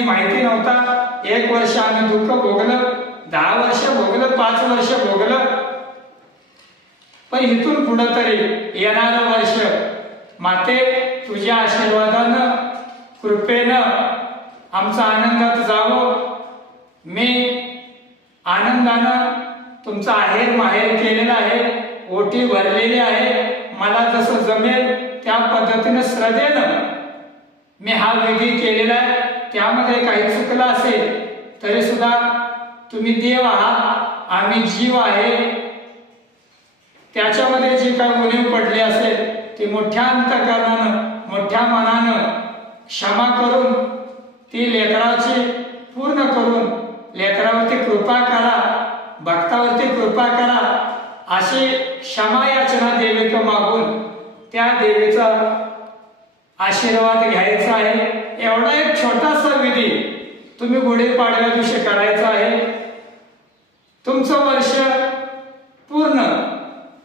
माहिती नव्हता. एक वर्ष आम्ही दुःख भोगलं दहा वर्ष भोगलं पाच वर्ष भोगलं. पण इथून पुढे तरी येणार वर्ष माते तुझ्या आशीर्वादानं कृपेनं आमचा आनंदात जावं. मी आनंदानं तुमचा आहेर माहेर केलेला आहे ओटी भरलेली आहे. मला जसं जमेल त्या पद्धतीनं श्रद्धेनं मी हा विधी केलेला आहे. त्यामध्ये काही चुकलं असेल तरी सुद्धा तुम्ही देव आहात आम्ही जीव आहे. त्याच्यामध्ये जी काही उणीव पडली असेल ती मोठ्या अंतकरणानं मोठ्या मनानं क्षमा करून ती लेकराची पूर्ण करून लेकरावरती कृपा करा भक्तावरती कृपा करा अशी क्षमा याचना देवीक मागून त्या देवीचा आशीर्वाद घ्यायचा आहे. एवढा एक छोटा विधी. तुम्ही गुढीपाडव्या दिवशी करायचा आहे. तुमचं वर्ष पूर्ण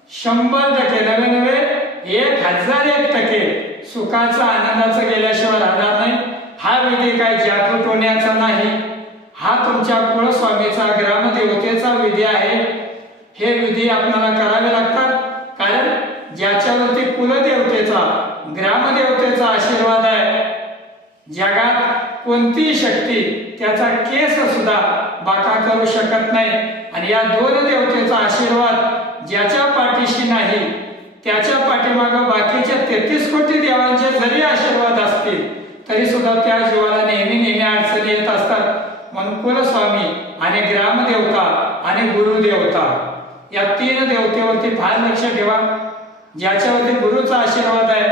शंभर टक्के नवे नवे एक हजार एक टक्के सुखाचा आनंदाचं गेल्याशिवाय राहणार नाही. हा विधी काय जागृत होण्याचा नाही. हा तुमच्या कुळस्वामीचा ग्रामदेवतेचा विधी आहे. हे विधी आपल्याला करावे लागतात. कारण ज्याच्यावरती कुलदेवतेचा ग्रामदेवतेचा आशीर्वाद आहे जगा कोणतीही शक्ती त्याचा केस सुद्धा बाका करू शकत नाही. आणि या दोन देवतेचा आशीर्वाद ज्याच्या पाठीशी नाही त्याच्या पाठीमागं बाकीच्या तेहतीस कोटी देवांचे जरी आशीर्वाद असतील तरी सुद्धा त्या जीवाला नेहमी नेहमी अडचणी येत असतात. म्हणून कुलस्वामी आणि ग्रामदेवता आणि गुरुदेवता या तीन देवतेवरती फार लक्ष ठेवा. ज्याच्यावरती गुरुचा आशीर्वाद आहे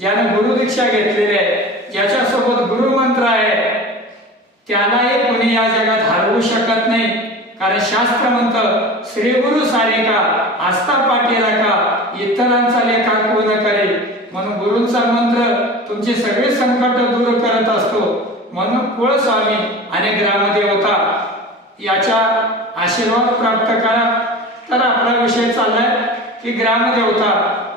ज्याने गुरु दीक्षा घेतलेली आहे ज्याच्यासोबत गुरु त्यालाही कोणी या जगात हरवू शकत नाही. कारण शास्त्र म्हणत श्री गुरु सारिका आस्था पाठीला का इतरांचा लेखा कोण करेल. म्हणून गुरुंचा मंत्र तुमचे सगळे संकट दूर करत असतो. म्हणून कुळस्वामी आणि ग्रामदेवता याचा आशीर्वाद प्राप्त करा. तर आपला विषय चाललाय की ग्रामदेवता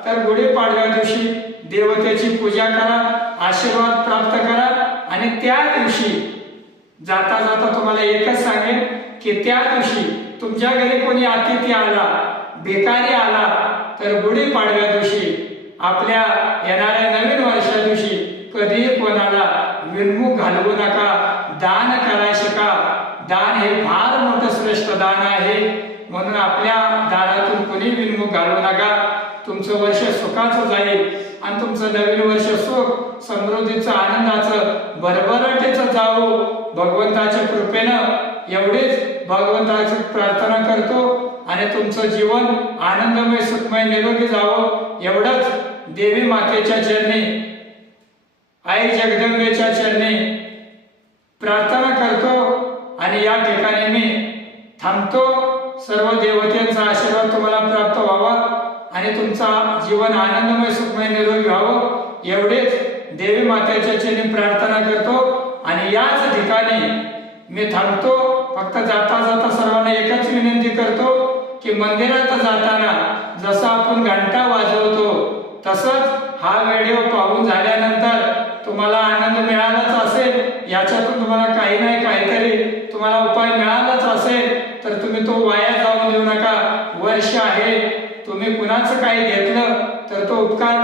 तर गुढीपाडव्या दिवशी देवतेची पूजा करा आशीर्वाद प्राप्त करा आणि त्या दिवशी जाता जाता तुम्हाला एकच सांगेन की त्या दिवशी तुमच्या घरी कोणी अतिथी आला भिकारी आला तर गुढीपाडव्या दिवशी आपल्या येणाऱ्या नवीन वर्षा दिवशी कधीही कोणाला विनमुख घालवू नका दान करा शिका. दान हे फार मोठं श्रेष्ठ दान आहे. म्हणून आपल्या दारातून कोणी विनमुख घालवू नका. तुमचं वर्ष सुखाचं जाईल आणि तुमचं नवीन वर्ष सुख समृद्धीचं आनंदाचं भरभराटेचं जावो भगवंताच्या कृपेनं एवढेच भगवंताची प्रार्थना करतो आणि तुमचं जीवन आनंदमय सुखमय निरोगी जावं. एवढंच देवी मातेच्या चरणी आई जगदंबेच्या चरणी प्रार्थना करतो. आणि या ठिकाणी मी थांबतो. सर्व देवतेचा आशीर्वाद तुम्हाला प्राप्त व्हावा आणि तुमचा जीवन आनंदमय सुखमय निरोगी व्हावं. एवढेच देवी मातेच्या चरणी प्रार्थना करतो आणि याच ठिकाणी मी थांबतो. फक्त जाता जाता सर्वांना एकच विनंती करतो की मंदिरात जाताना जसं आपण घंटा वाजवतो तसंच हा व्हिडिओ पाहून झाल्यानंतर तुम्हाला आनंद मिळालाच असेल याच्यातून तुम्हाला काही नाही काहीतरी तुम्हाला उपाय मिळालाच असेल तर तुम्ही तो वाया जाऊन देऊ नका. वर्ष आहे तुम्ही कुणाचं काही घेतलं तर तो उपकार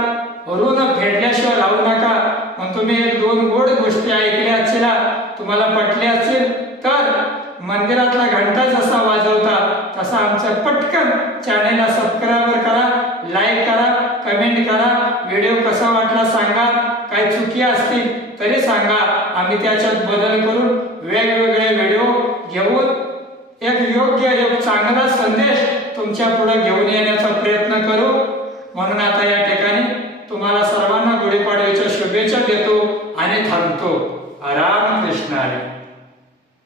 ऋण फेडल्याशिवाय राहू नका. मग तुम्ही एक दोन गोड गोष्टी ऐकल्या असतील तुम्हाला पटल्या असतील तर मंदिरातला घंटा जसा वाजवता तसा आमचं पटकन चॅनेलला सबस्क्राईब करा लाईक करा कमेंट करा. व्हिडिओ कसा वाटला सांगा. काही चुकी असतील तरी सांगा. आम्ही त्याच्यात बदल करून वेगवेगळे व्हिडिओ घेऊन एक योग्य एक चांगला संदेश तुमच्यापुढे घेऊन येण्याचा प्रयत्न करू. म्हणून आता या